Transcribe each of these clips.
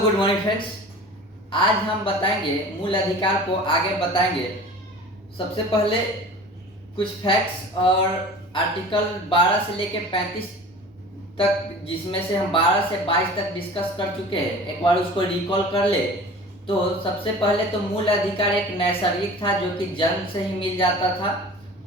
Good morning friends. आज हम बताएंगे, मूल अधिकार को आगे बताएंगे। सबसे पहले कुछ फैक्ट्स और आर्टिकल 12 से लेकर 35 तक, जिसमें से हम 12 से 22 तक डिस्कस कर चुके हैं। एक बार उसको रिकॉल कर ले तो सबसे पहले तो मूल अधिकार एक नैसर्गिक था जो कि जन्म से ही मिल जाता था,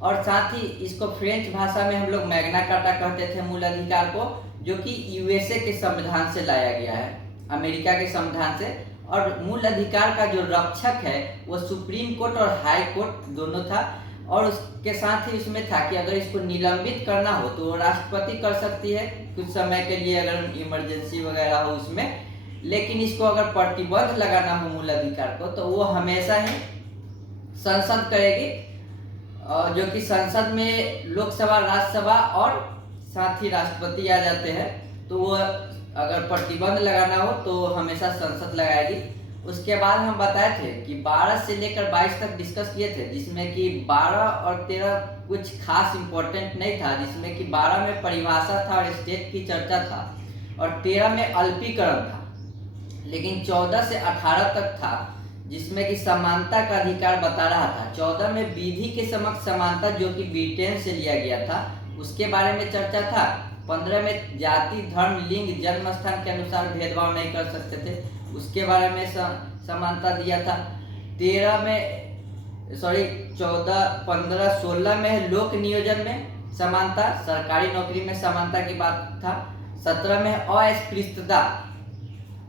और साथ ही इसको फ्रेंच भाषा में हम लोग मैग्ना कार्टा कहते थे मूल अधिकार को, जो कि यूएसए के संविधान से लाया गया है, अमेरिका के संविधान से। और मूल अधिकार का जो रक्षक है वो सुप्रीम कोर्ट और हाई कोर्ट दोनों था, और उसके साथ ही उसमें था कि अगर इसको निलंबित करना हो तो वो राष्ट्रपति कर सकती है कुछ समय के लिए, अगर इमरजेंसी वगैरह हो उसमें। लेकिन इसको अगर प्रतिबंध लगाना हो मूल अधिकार को तो वो हमेशा ही संसद करेगी, जो कि संसद में लोकसभा, राज्यसभा और साथ ही राष्ट्रपति आ जाते हैं। तो वो अगर प्रतिबंध लगाना हो तो हमेशा संसद लगाएगी। उसके बाद हम बताए थे कि 12 से लेकर 22 तक डिस्कस किए थे, जिसमें कि 12 और 13 कुछ खास इंपॉर्टेंट नहीं था, जिसमें कि 12 में परिभाषा था और स्टेट की चर्चा था, और 13 में अल्पीकरण था। लेकिन 14 से 18 तक था जिसमें कि समानता का अधिकार बता रहा था। 14 में विधि के समक्ष समानता, जो कि ब्रिटेन से लिया गया था, उसके बारे में चर्चा था। 15 में जाति, धर्म, लिंग, जन्म स्थान के अनुसार भेदभाव नहीं कर सकते थे, उसके बारे में समानता दिया था। 14, 15, 16 में लोक नियोजन में समानता, सरकारी नौकरी में समानता की बात था। 17 में अस्पृश्यता,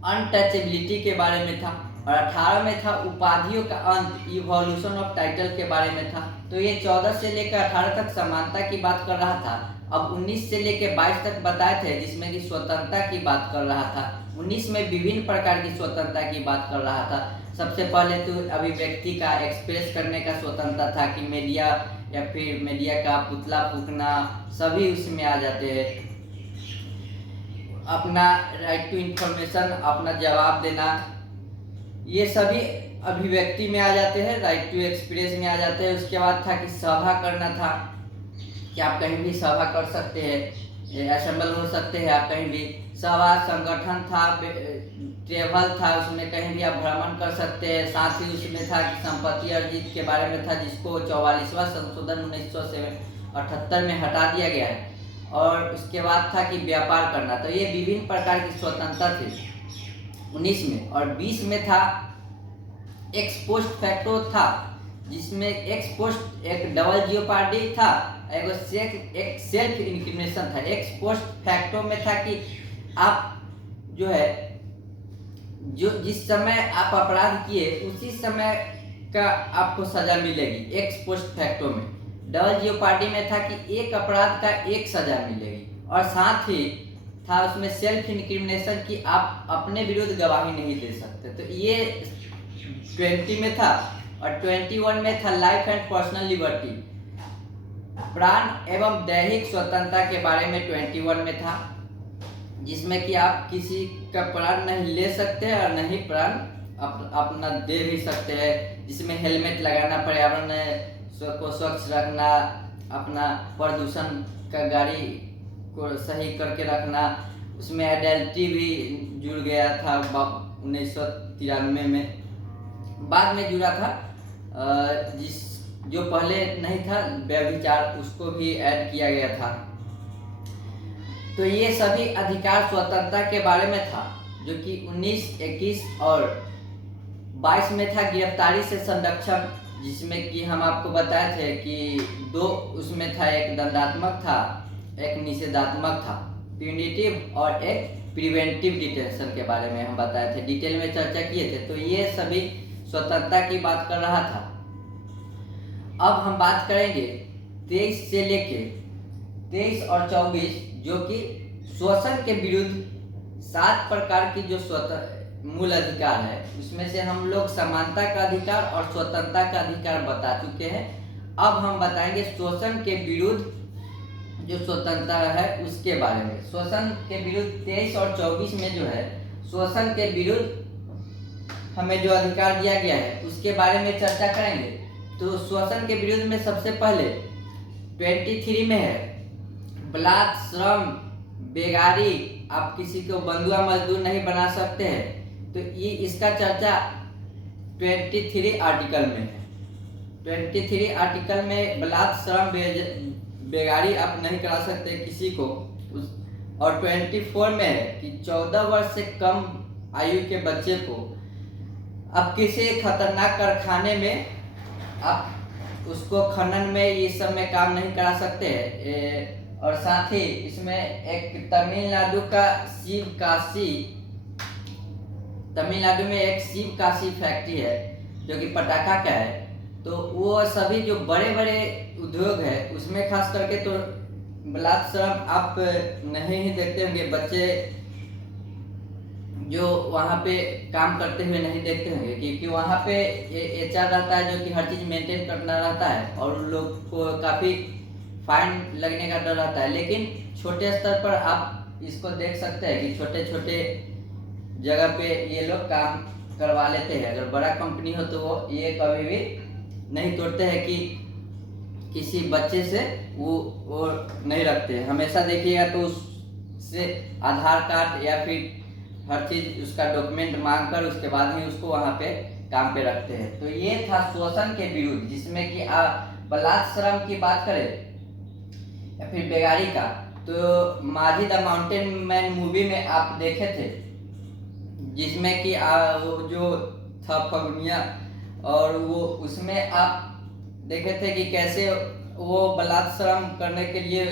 अनटचेबिलिटी के बारे में था, और 18 में था उपाधियों का अंत, इवोल्यूशन ऑफ टाइटल के बारे में था। तो ये 14 से लेकर 18 तक समानता की बात कर रहा था। अब 19 से लेकर 22 तक बताए थे जिसमें कि स्वतंत्रता की बात कर रहा था। 19 में विभिन्न प्रकार की स्वतंत्रता की बात कर रहा था। सबसे पहले तो अभिव्यक्ति का, एक्सप्रेस करने का स्वतंत्रता था कि मीडिया या फिर मीडिया का पुतला फूकना, सभी उसमें आ जाते हैं। अपना राइट टू इंफॉर्मेशन, अपना जवाब देना, ये सभी अभिव्यक्ति में आ जाते हैं, राइट टू एक्सप्रेस में आ जाते हैं। उसके बाद था कि सभा करना था, कि आप कहीं भी सभा कर सकते हैं, असेंबल हो सकते हैं आप कहीं भी। सभा, संगठन था, ट्रेवल था, उसमें कहीं भी आप भ्रमण कर सकते हैं। साथ ही उसमें था कि संपत्ति अर्जित के बारे में था, जिसको 44वां संशोधन 1978 में हटा दिया गया है। और उसके बाद था कि व्यापार करना। तो ये विभिन्न प्रकार की स्वतंत्रता थी 19 में। और 20 में था एक्स पोस्ट फैक्टो था, जिसमें एक्स पोस्ट एक डबल जियोपार्डी था, एक सेल्फ इंक्रिमिनेशन था। एक्स पोस्ट फैक्टो में था कि आप जो है, जो जिस समय आप अपराध किए उसी समय का आपको सजा मिलेगी, एक्स पोस्ट फैक्टो में। डबल जियोपार्डी में था कि एक अपराध का एक सजा मिलेगी, और साथ ही था उसमें सेल्फ इंक्रिमिनेशन की आप अपने विरुद्ध गवाही नहीं दे सकते। तो ये 20 में था। और 21 में था लाइफ एंड पर्सनल लिबर्टी, प्राण एवं दैहिक स्वतंत्रता के बारे में 21 में था, जिसमें कि आप किसी का प्राण नहीं ले सकते और नहीं प्राण अपना दे भी सकते हैं। जिसमें हेलमेट लगाना, पर्यावरण को स्वच्छ रखना, अपना प्रदूषण का गाड़ी को सही करके रखना। उसमें एडल्ट्री भी जुड़ गया था 1993 में, बाद में जुड़ा था, जो पहले नहीं था व्यभिचार, उसको भी ऐड किया गया था। तो ये सभी अधिकार स्वतंत्रता के बारे में था, जो कि 19, 21 और 22 में था गिरफ्तारी से संरक्षण, जिसमें कि हम आपको बताए थे कि 2 उसमें था, एक दंडात्मक था, एक निषेधात्मक था, प्यूनिटिव और एक प्रिवेंटिव डिटेंशन के बारे में हम बताए थे, डिटेल में चर्चा किए थे। तो ये सभी स्वतंत्रता की बात कर रहा था। अब हम बात करेंगे 23 से लेके 23 और 24, जो कि शोषण के विरुद्ध 7 प्रकार की जो मूल अधिकार है, उसमें से हम लोग समानता का अधिकार और स्वतंत्रता का अधिकार बता चुके हैं। अब हम बताएंगे शोषण के विरुद्ध जो स्वतंत्रता है उसके बारे में। शोषण के विरुद्ध 23 और 24 में जो है, शोषण के विरुद्ध हमें जो अधिकार दिया गया है उसके बारे में चर्चा करेंगे। तो शोषण के विरुद्ध में सबसे पहले 23 में है बलात्, श्रम, बेगारी, आप किसी को बंधुआ मजदूर नहीं बना सकते हैं। तो ये इसका चर्चा 23 आर्टिकल में है। 23 आर्टिकल में बलात्, श्रम, बेगारी आप नहीं करा सकते किसी को। और 24 में है कि 14 वर्ष से कम आयु के बच्चे को आप किसी खतरनाक कारखाने में आप उसको खनन में ये सब में काम नहीं करा सकते हैं। और साथ ही इसमें एक तमिलनाडु में एक शिव काशी फैक्ट्री है जो कि पटाखा का है। तो वो सभी जो बड़े बड़े उद्योग है उसमें खास करके तो बलात्, श्रम आप नहीं ही देखते होंगे। बच्चे जो वहाँ पे काम करते हुए नहीं देखते होंगे, क्योंकि वहाँ पे एचआर रहता है जो कि हर चीज़ मेंटेन करना रहता है और उन लोग को काफ़ी फाइन लगने का डर रहता है। लेकिन छोटे स्तर पर आप इसको देख सकते हैं कि छोटे छोटे जगह पे ये लोग काम करवा लेते हैं। अगर बड़ा कंपनी हो तो वो ये कभी भी नहीं तोड़ते हैं कि किसी बच्चे से वो नहीं रखते। हमेशा देखिएगा तो उससे आधार कार्ड या फिर हर चीज उसका डॉक्यूमेंट मांग कर उसके बाद ही उसको वहाँ पे काम पे रखते हैं। तो ये था शोषण के विरुद्ध, जिसमें कि बलात्, श्रम की बात करें या फिर बेगारी का, तो माझी द माउंटेन मैन मूवी में आप देखे थे, जिसमें कि वो जो था फगुनिया, और वो उसमें आप देखे थे कि कैसे वो बलात्, श्रम करने के लिए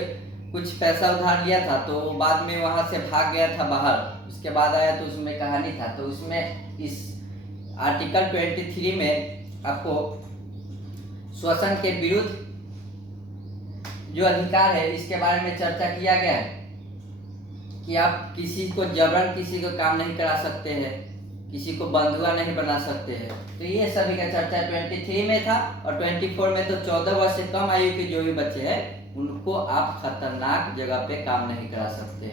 कुछ पैसा उधार लिया था, तो बाद में वहां से भाग गया था बाहर। उसके बाद आया तो उसमें कहानी था। तो उसमें इस आर्टिकल 23 में आपको शोषण के विरुद्ध जो अधिकार है इसके बारे में चर्चा किया गया है कि आप किसी को जबरन किसी को काम नहीं करा सकते हैं, किसी को बंधुआ नहीं बना सकते हैं। तो ये सभी का चर्चा 23 में था। और 24 में तो 14 वर्ष से कम आयु के जो भी बच्चे हैं उनको आप खतरनाक जगह पे काम नहीं करा सकते।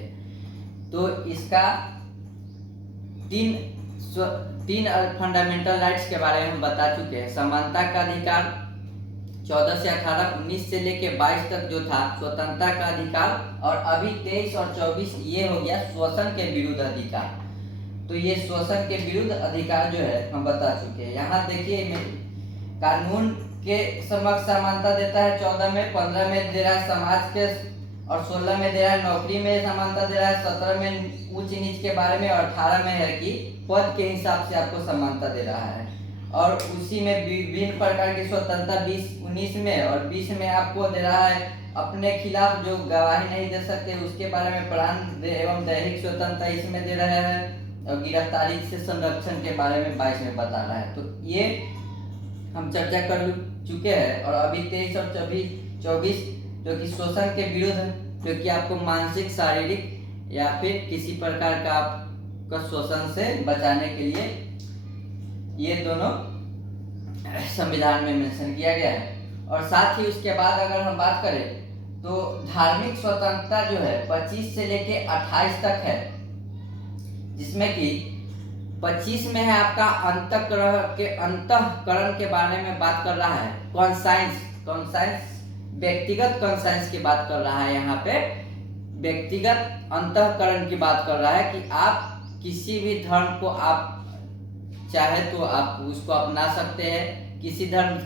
तो इसका तीन फंडामेंटल राइट्स के बारे में हम बता चुके हैं। समानता का अधिकार 14 से 18, 19 से लेके 22 तक जो था स्वतंत्रता का अधिकार, और अभी 23 और 24 ये हो गया शोषण के विरुद्ध अधिकार। तो ये शोषण के विरुद्ध अधिकार जो है हम बता चुके हैं। यहाँ देखिए कानून के समक्ष समानता देता है 14 में, 15 में दे रहा है समाज के, और 16 में दे रहा है नौकरी में समानता दे रहा है, 17 में ऊंच नीच के बारे में, और 18 में है कि पद के हिसाब से आपको समानता दे रहा है। और उसी में विभिन्न प्रकार की स्वतंत्रता 19 में, और 20 में आपको दे रहा है अपने खिलाफ जो गवाही नहीं दे सकते उसके बारे में प्राण एवं दैहिक स्वतंत्रता इसमें दे रहे हैं, और गिरफ्तारी से संरक्षण के बारे में 22 में बता रहा है। तो ये हम चर्चा कर चुके हैं। और अभी 23 और 24 जो कि शोषण के विरुद्ध, जो कि आपको मानसिक, शारीरिक या फिर किसी प्रकार का आपका शोषण से बचाने के लिए ये दोनों संविधान में मेंशन किया गया है। और साथ ही उसके बाद अगर हम बात करें तो धार्मिक स्वतंत्रता जो है 25 से लेके 28 तक है, जिसमें कि 25 में है आपका अंतःकरण के बारे में बात कर रहा है। कॉन्साइंस व्यक्तिगत कॉन्साइंस की बात कर रहा है। यहाँ पे व्यक्तिगत अंतःकरण की बात कर रहा है कि आप किसी भी धर्म को आप चाहे तो आप उसको अपना सकते हैं। किसी धर्म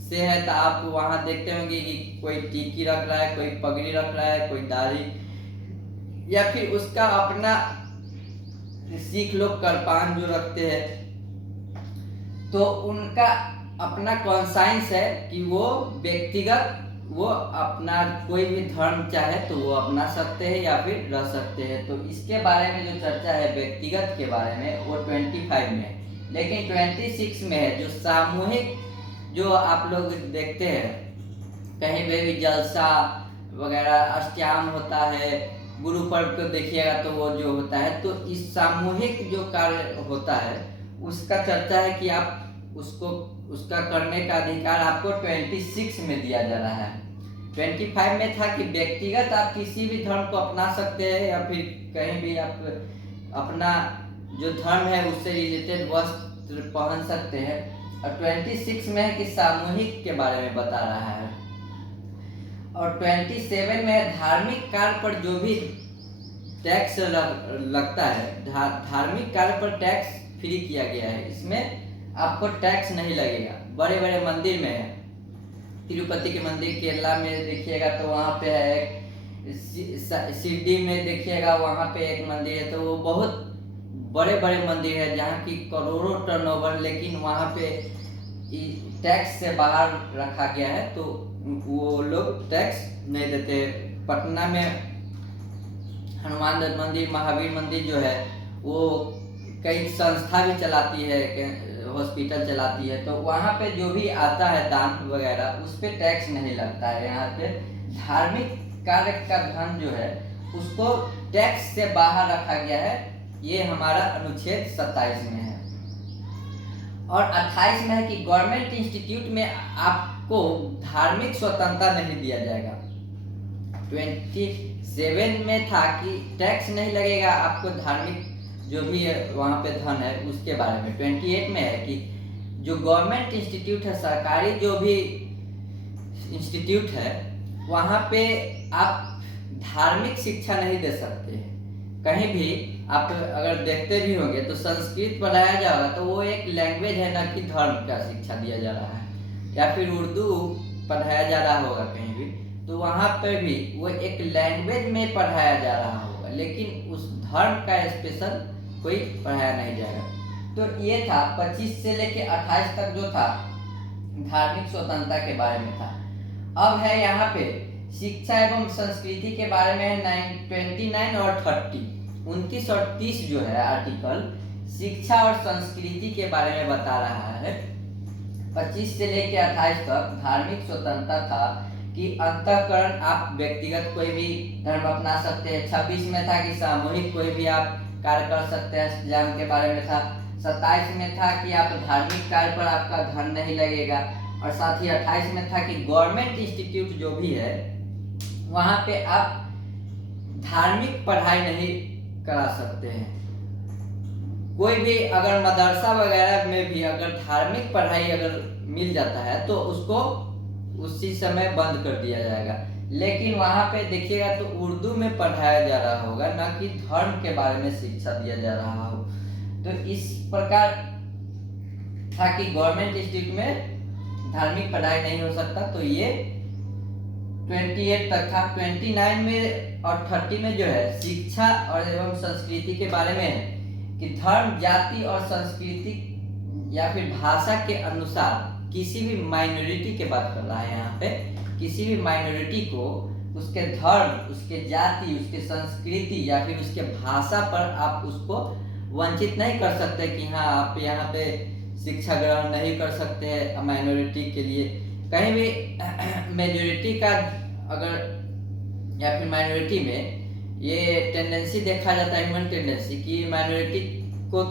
से है तो आप वहाँ देखते होंगे कि कोई टीकी रख रहा है, कोई पगड़ी रख रहा है, कोई दाढ़ी, या फिर उसका अपना सिख लोग करपान जो रखते हैं, तो उनका अपना कॉन्साइंस है कि वो व्यक्तिगत वो अपना कोई भी धर्म चाहे तो वो अपना सकते हैं या फिर रह सकते हैं। तो इसके बारे में जो चर्चा है व्यक्तिगत के बारे में वो 25 में, लेकिन 26 में है जो सामूहिक, जो आप लोग देखते हैं कहीं पे भी जलसा वगैरह अष्टयाम होता है, गुरु पर्व को देखिएगा तो वो जो होता है, तो इस सामूहिक जो कार्य होता है उसका चर्चा है कि आप उसका करने का अधिकार आपको 26 में दिया जा रहा है। 25 में था कि व्यक्तिगत आप किसी भी धर्म को अपना सकते हैं या फिर कहीं भी आप अपना जो धर्म है उससे रिलेटेड वस्त्र पहन सकते हैं। और 26 में है कि सामूहिक के बारे में बता रहा है। और 27 में धार्मिक कार्य पर जो भी टैक्स लगता है, धार्मिक कार्य पर टैक्स फ्री किया गया है। इसमें आपको टैक्स नहीं लगेगा। बड़े बड़े मंदिर में है, तिरुपति के मंदिर केरला में देखिएगा तो वहाँ पे है, शिरडी में देखिएगा वहाँ पे एक मंदिर है। तो वो बहुत बड़े बड़े मंदिर है जहाँ की करोड़ों टर्नओवर, लेकिन वहाँ पे टैक्स से बाहर रखा गया है, तो वो लोग टैक्स नहीं देते। पटना में हनुमान मंदिर, महावीर मंदिर जो है वो कई संस्था भी चलाती है, हॉस्पिटल चलाती है, तो वहाँ पे जो भी आता है दान वगैरह उस पर टैक्स नहीं लगता है। यहाँ पे धार्मिक कार्य का धन जो है उसको टैक्स से बाहर रखा गया है। ये हमारा अनुच्छेद 27 में है। और 28 में है कि गवर्नमेंट इंस्टीट्यूट में आपको धार्मिक स्वतंत्रता नहीं दिया जाएगा। 27 में था कि टैक्स नहीं लगेगा आपको, धार्मिक जो भी है वहाँ पे धन है उसके बारे में। 28 में है कि जो गवर्नमेंट इंस्टीट्यूट है, सरकारी जो भी इंस्टीट्यूट है, वहाँ पे आप धार्मिक शिक्षा नहीं दे सकते। कहीं भी आप अगर देखते भी होंगे तो संस्कृत पढ़ाया जाएगा तो वो एक लैंग्वेज है, ना कि धर्म का शिक्षा दिया जा रहा है। या फिर उर्दू पढ़ाया जा रहा होगा कहीं भी, तो वहाँ पर भी वो एक लैंग्वेज में पढ़ाया जा रहा होगा, लेकिन उस धर्म का स्पेशल कोई पढ़ाया नहीं जाएगा। तो ये था 25 से लेके 28 तक जो था धार्मिक स्वतंत्रता के बारे में था। अब है यहाँ पे शिक्षा एवं संस्कृति के बारे में 29 और 30, 29 और 30 जो है आर्टिकल शिक्षा और संस्कृति के बारे में बता रहा है। 25 से लेके 28 तक धार्मिक स्वतंत्रता था कि अंतःकरण आप व्यक्तिगत कोई भी धर्म अपना सकते हैं। 26 में था कि सामूहिक कोई भी आप कार्य कर सकते हैं, जाम के बारे में था। 27 में था कि आप धार्मिक कार्य पर आपका धन नहीं लगेगा। और साथ ही 28 में था कि गवर्नमेंट इंस्टीट्यूट जो भी है वहाँ पे आप धार्मिक पढ़ाई नहीं करा सकते हैं। कोई भी अगर मदरसा वगैरह में भी अगर धार्मिक पढ़ाई अगर मिल जाता है तो उसको उसी समय बंद कर दिया जाएगा। लेकिन वहाँ पे देखिएगा तो उर्दू में पढ़ाया जा रहा होगा, ना कि धर्म के बारे में शिक्षा दिया जा रहा हो। तो इस प्रकार था कि गवर्नमेंट इंस्टीट्यूट में धार्मिक पढ़ाई नहीं हो सकता। तो ये 28 तक था। 29 में और 30 में जो है शिक्षा और एवं संस्कृति के बारे में है कि धर्म, जाति और संस्कृति या फिर भाषा के अनुसार किसी भी माइनॉरिटी की बात कर रहा है यहाँ पे, किसी भी माइनॉरिटी को उसके धर्म, उसके जाति, उसके संस्कृति या फिर उसके भाषा पर आप उसको वंचित नहीं कर सकते कि हाँ आप यहाँ पे शिक्षा ग्रहण नहीं कर सकते हैं। माइनॉरिटी के लिए कहीं भी मेजॉरिटी का अगर या फिर माइनॉरिटी में ये टेंडेंसी देखा जाता है, ह्यूमन टेंडेंसी, कि माइनॉरिटी को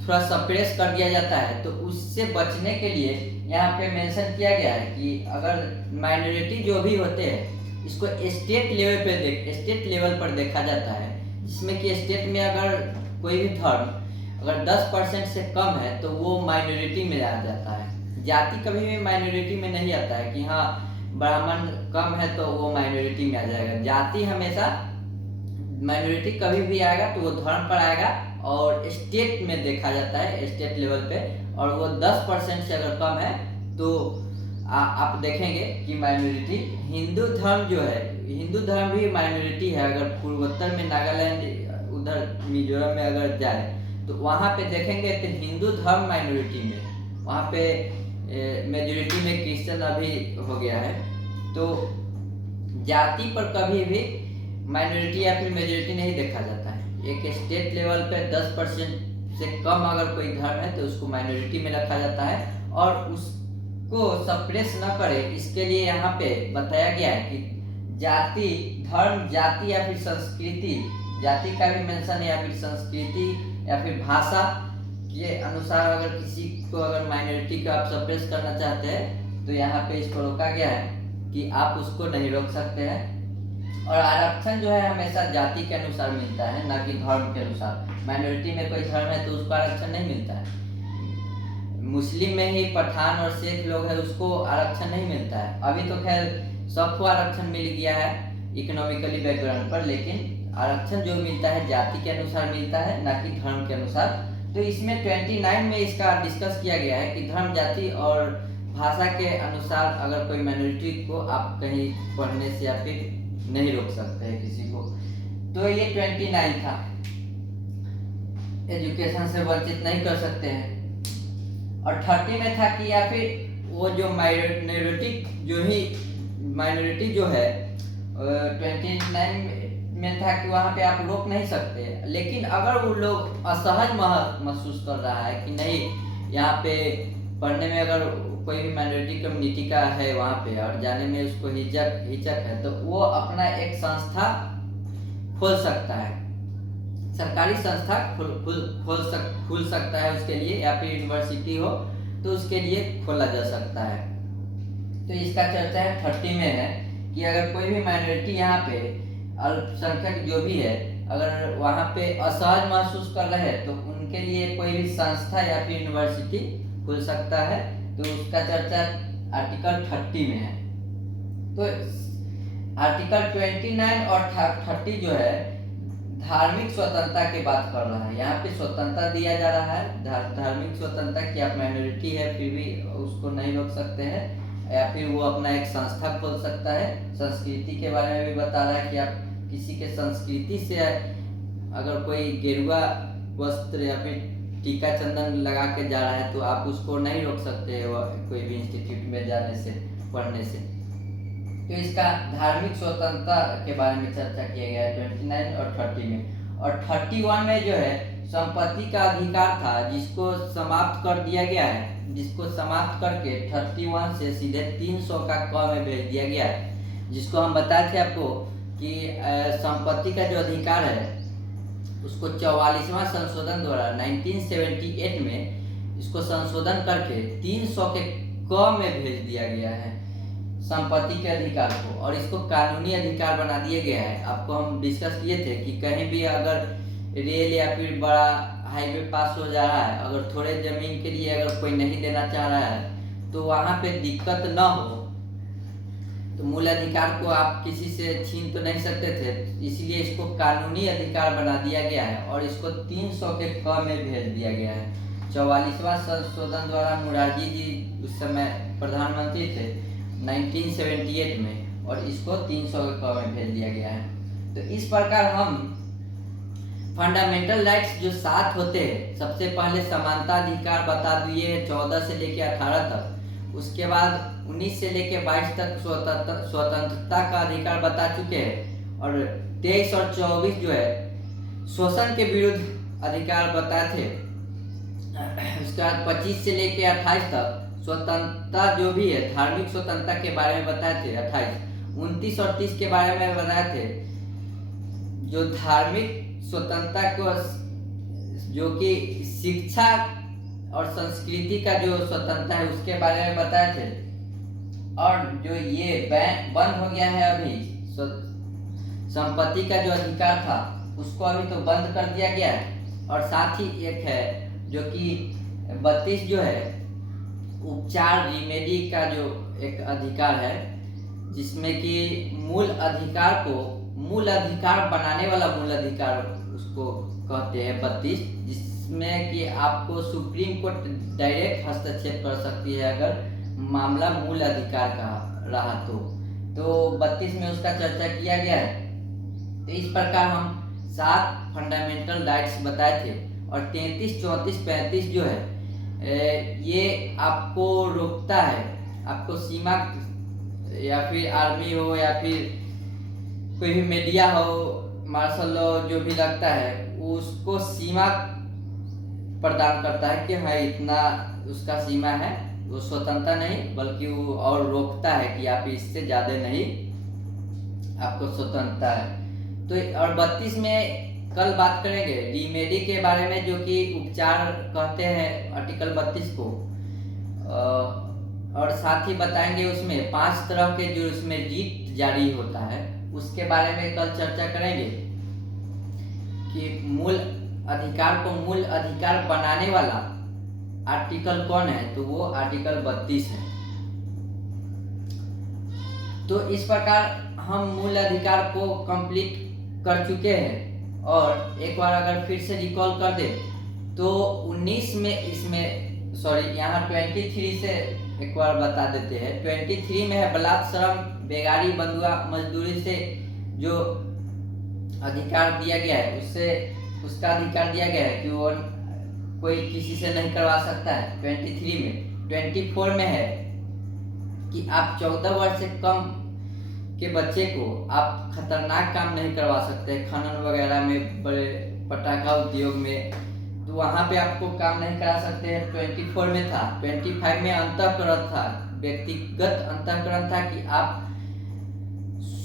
थोड़ा सप्रेस कर दिया जाता है। तो उससे बचने के लिए यहाँ पे मेंशन किया गया है कि अगर माइनॉरिटी जो भी होते हैं इसको स्टेट लेवल पर देखा जाता है, जिसमें कि स्टेट में अगर कोई भी धर्म अगर 10% से कम है तो वो माइनॉरिटी में आ जाता है। जाति कभी भी माइनॉरिटी में नहीं आता है कि हाँ ब्राह्मण कम है तो वो माइनॉरिटी में आ जाएगा। जाति हमेशा माइनॉरिटी कभी भी आएगा तो वो धर्म पर आएगा और स्टेट में देखा जाता है, स्टेट लेवल पे। और वो 10% से अगर कम है तो आप देखेंगे कि माइनॉरिटी। हिंदू धर्म जो है, हिंदू धर्म भी माइनॉरिटी है। अगर पूर्वोत्तर में नागालैंड, उधर मिजोरम में अगर जाए तो वहाँ पे देखेंगे तो हिंदू धर्म माइनॉरिटी में, वहाँ पे मेजॉरिटी में क्रिश्चियन अभी हो गया है। तो जाति पर कभी भी माइनॉरिटी या फिर मेजॉरिटी नहीं देखा जाता है। एक स्टेट लेवल पे 10% से कम अगर कोई धर्म है तो उसको माइनॉरिटी में रखा जाता है और उसको सप्रेस न करे, इसके लिए यहाँ पे बताया गया है कि जाति, धर्म, जाति या फिर संस्कृति, जाति का भी मेंशन है, या फिर संस्कृति या फिर भाषा के अनुसार अगर किसी को अगर माइनॉरिटी को आप सप्रेस करना चाहते हैं तो यहाँ पे इसको रोका गया है कि आप उसको नहीं रोक सकते हैं। और आरक्षण जो है हमेशा जाति के अनुसार मिलता है, ना कि धर्म के अनुसार। माइनॉरिटी में कोई धर्म है तो उसको आरक्षण नहीं मिलता है। मुस्लिम में ही पठान और शेख लोग है उसको आरक्षण नहीं मिलता है। अभी तो खैर सबको आरक्षण मिल गया है इकोनॉमिकली बैकग्राउंड पर, लेकिन आरक्षण जो मिलता है जाति के अनुसार मिलता है, ना कि धर्म के अनुसार। तो इसमें 29 में इसका डिस्कस किया गया है कि धर्म, जाति और भाषा के अनुसार अगर कोई माइनॉरिटी को आप कहीं पढ़ने से या फिर नहीं रोक सकते हैं किसी को। तो ये 29 था, एजुकेशन से वंचित नहीं कर सकते हैं। और 30 में था कि या फिर वो जो माइनॉरिटी जो है 29 में था कि वहाँ पे आप रोक नहीं सकते। लेकिन अगर वो लोग असहज महसूस कर रहा है कि नहीं यहाँ पे पढ़ने में, अगर कोई भी माइनॉरिटी कम्युनिटी का है वहाँ पे और जाने में उसको हिचक है, तो वो अपना एक संस्था खोल सकता है, सरकारी संस्था खोल सकता है उसके लिए, या फिर यूनिवर्सिटी हो तो उसके लिए खोला जा सकता है। तो इसका चर्चा है 30 में है कि अगर कोई भी माइनॉरिटी यहाँ पे अल्पसंख्यक जो भी है अगर वहाँ पे असहज महसूस कर रहे हैं तो उनके लिए कोई भी संस्था या फिर यूनिवर्सिटी खुल सकता है। तो उसका चर्चा आर्टिकल 30 में है। तो आर्टिकल 29 और 30 जो है धार्मिक स्वतंत्रता की बात कर रहा है। यहाँ पे स्वतंत्रता दिया जा रहा है, धार्मिक स्वतंत्रता कि आप माइनॉरिटी है फिर भी उसको नहीं रोक सकते हैं, या फिर वो अपना एक संस्था खोल सकता है। संस्कृति के बारे में भी बता रहा है कि आप किसी के संस्कृति से अगर कोई गेरुआ वस्त्र या फिर टीका चंदन लगा के जा रहा है तो आप उसको नहीं रोक सकते कोई भी इंस्टीट्यूट में जाने से, पढ़ने से। तो इसका धार्मिक स्वतंत्रता के बारे में चर्चा किया गया है 29 और 30 में। और 31 में जो है संपत्ति का अधिकार था जिसको समाप्त कर दिया गया है, जिसको समाप्त करके 31 से सीधे 300 का क में भेज दिया गया है, जिसको हम बताए थे आपको कि संपत्ति का जो अधिकार है उसको 44वां संशोधन द्वारा 1978 में इसको संशोधन करके 300 के क में भेज दिया गया है संपत्ति के अधिकार को, और इसको कानूनी अधिकार बना दिया गया है। आपको हम डिस्कस किए थे कि कहीं भी अगर रेल या फिर बड़ा हाईवे पास हो जा रहा है, अगर थोड़े जमीन के लिए अगर कोई नहीं देना चाह रहा है तो वहाँ पे दिक्कत न हो, तो मूल अधिकार को आप किसी से छीन तो नहीं सकते थे, इसलिए इसको कानूनी अधिकार बना दिया गया है और इसको 300 के क में भेज दिया गया है। 44वां संशोधन द्वारा मुरारजी जी उस समय प्रधानमंत्री थे 1978 में, और इसको 300 के क में भेज दिया गया है। तो इस प्रकार हम फंडामेंटल राइट्स जो 7 होते हैं, सबसे पहले समानता अधिकार बता दिए 14 से लेके 18 तक, उसके बाद 19 से लेके 22 तक स्वतंत्रता का अधिकार बता चुके हैं, और 23 और 24 जो है शोषण के विरुद्ध अधिकार बताए थे। उसके बाद 25 से लेके 28 तक स्वतंत्रता जो भी है धार्मिक स्वतंत्रता के बारे में बताए थे 28, 29 और 30 के बारे में बताए थे जो धार्मिक स्वतंत्रता को, जो कि शिक्षा और संस्कृति का जो स्वतंत्रता है उसके बारे में बताए थे। और जो ये बंद हो गया है अभी संपत्ति का जो अधिकार था उसको अभी तो बंद कर दिया गया है। और साथ ही एक है जो कि 32 जो है उपचार रिमेडी का जो एक अधिकार है, जिसमें कि मूल अधिकार बनाने वाला मूल अधिकार उसको कहते हैं 32, जिसमें कि आपको सुप्रीम कोर्ट डायरेक्ट हस्तक्षेप कर सकती है अगर मामला मूल अधिकार का रहा तो 32 में उसका चर्चा किया गया है। तो इस प्रकार हम 7 फंडामेंटल राइट्स बताए थे, और 33, 34, 35 जो है ये आपको रोकता है, आपको सीमा या फिर आर्मी हो या फिर कोई भी मीडिया हो, मार्शल लॉ जो भी लगता है उसको सीमा प्रदान करता है कि हाँ इतना उसका सीमा है, वो स्वतंत्रता नहीं बल्कि वो और रोकता है कि आप इससे ज़्यादा नहीं आपको स्वतंत्रता है। तो और 32 में कल बात करेंगे रिमेडी के बारे में, जो कि उपचार कहते हैं आर्टिकल 32 को, और साथ ही बताएंगे उसमें 5 तरह के जो उसमें रीट जारी होता है उसके बारे में कल चर्चा करेंगे कि मूल अधिकार को मूल अधिकार बनाने वाला आर्टिकल कौन है, तो वो आर्टिकल 32 है। तो इस प्रकार हम मूल अधिकार को कंप्लीट कर चुके हैं। और एक बार अगर फिर से रिकॉल कर दे तो 19 में इसमें सॉरी यहाँ 23 से एक बार बता देते हैं। 23 में है बलात् श्रम, बेगारी, बंधुआ मजदूरी से जो अधिकार दिया गया है उससे उसका अधिकार दिया गया है कि वो कोई किसी से नहीं करवा सकता है 23 में। 24 में है कि आप 14 वर्ष से कम के बच्चे को आप खतरनाक काम नहीं करवा सकते, खनन वगैरह में, बड़े पटाखा उद्योग में, तो वहाँ पे आपको काम नहीं करा सकते हैं। 24 में था। 25 में अंतःकरण था, व्यक्तिगत अंतःकरण था कि आप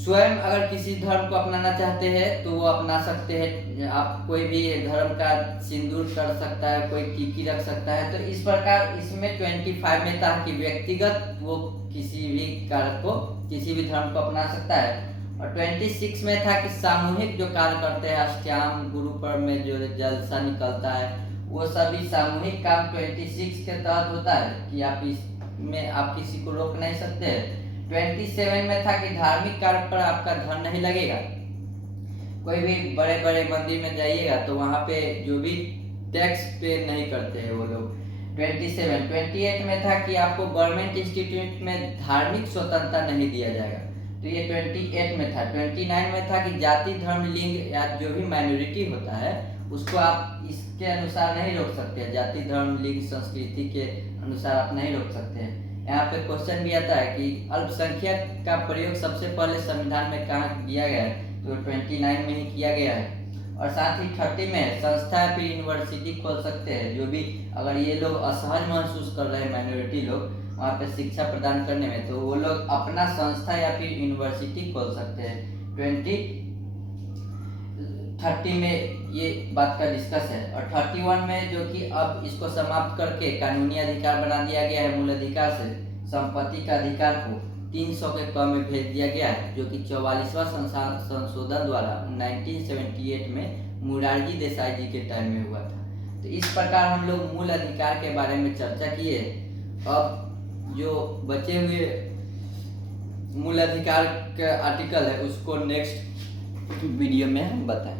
स्वयं अगर किसी धर्म को अपनाना चाहते हैं तो वो अपना सकते हैं। आप कोई भी धर्म का सिंदूर कर सकता है, कोई टीकी रख सकता है। तो इस प्रकार इसमें 25 में था कि व्यक्तिगत वो किसी भी कार्य को, किसी भी धर्म को अपना सकता है। और 26 में था कि सामूहिक जो कार्य करते हैं, अष्टयाम, गुरु पर्व में जो जलसा निकलता है, वो सभी सामूहिक काम 26 के तहत होता है कि आप इसमें आप किसी को रोक नहीं सकते। 27 में था कि धार्मिक कार्य पर आपका धन नहीं लगेगा। कोई भी बड़े बड़े मंदिर में जाइएगा तो वहाँ पे जो भी टैक्स पे नहीं करते हैं वो लोग। 28 में था कि आपको गवर्नमेंट इंस्टीट्यूट में धार्मिक स्वतंत्रता नहीं दिया जाएगा, तो ये 28 में था। 29 में था कि जाति, धर्म, लिंग या जो भी माइनॉरिटी होता है उसको आप इसके अनुसार नहीं रोक सकते। जाति, धर्म, लिंग, संस्कृति के अनुसार आप नहीं रोक सकते हैं। यहाँ पे क्वेश्चन भी आता है कि अल्पसंख्यक का प्रयोग सबसे पहले संविधान में कहाँ किया गया है, तो 29 में ही किया गया है। और साथ ही 30 में संस्था या फिर यूनिवर्सिटी खोल सकते हैं। जो भी अगर ये लोग असहज महसूस कर रहे हैं माइनॉरिटी लोग वहाँ पे शिक्षा प्रदान करने में, तो वो लोग अपना संस्था या फिर यूनिवर्सिटी खोल सकते हैं। 30 में ये बात का डिस्कस है। और 31 में जो कि अब इसको समाप्त करके कानूनी अधिकार बना दिया गया है, मूल अधिकार से संपत्ति का अधिकार को 300 के कम में भेज दिया गया है, जो कि 44वां संशोधन द्वारा 1978 में मोरारजी देसाई जी के टाइम में हुआ था। तो इस प्रकार हम लोग मूल अधिकार के बारे में चर्चा किए। अब जो बचे हुए मूल अधिकार का आर्टिकल है उसको नेक्स्ट वीडियो में हम बताएं।